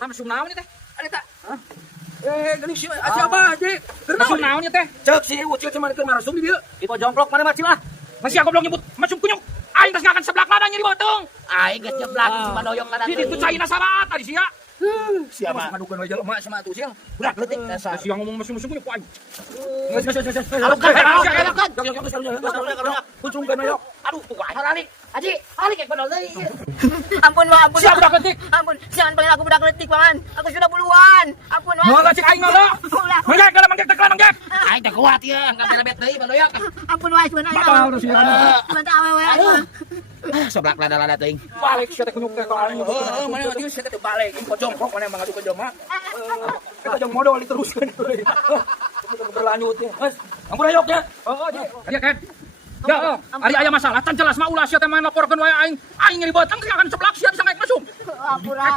Masuk naon teh? Ada tak? Gini siapa aja? Masuk naon teh? Cek si Ucil cuman ke marasum di dia. Itu jongklok mana macil lah. Masih aku belum nyebut masuk kunyuk. Aing geus ngakan seblak ladang nyeri beuteung. Aing geus nyeblak cuma doyong kana. Di ditu caina sabat tadi sia. Siapa? Ngadukeun wae lemah sama atuh sil. Budak leutik dasar. Masih ngomong masuk kunyuk ku aing. Geus. Kucungkeun yok. Aduh, tuh aing alik. Haji, alik kayak bener deui. Ampun, Wak, ampun. Siapa budak letik? Ampun, jangan panggil aku budak letik, Paman. Aku sudah puluhan. Ampun, Wak. Mau cek aing mah. Manggek kada manggek teklan manggek. Aing teh kuat ya, ngambil lebet deui bandoyak. Ampun, Wak, sebenarnya. Batal terus ya. Sebentar awewe. Seblak lada-lada teuing. Balik sia teh kunyuk teh ka aing. Mana dia saya teh balik. Kok jongkok mana mengadukeun jelema. Kita jeung modal diteruskeun euy. Berlanjut ya. Mas, ampun yok ya. Iya kan? Ya, ari aya masalah, can jelas mah ulah sia teh main laporkeun wae aing. Aing nyeri beuteung akan seblak sia bisa ngaek masuk. Ampun, Wak.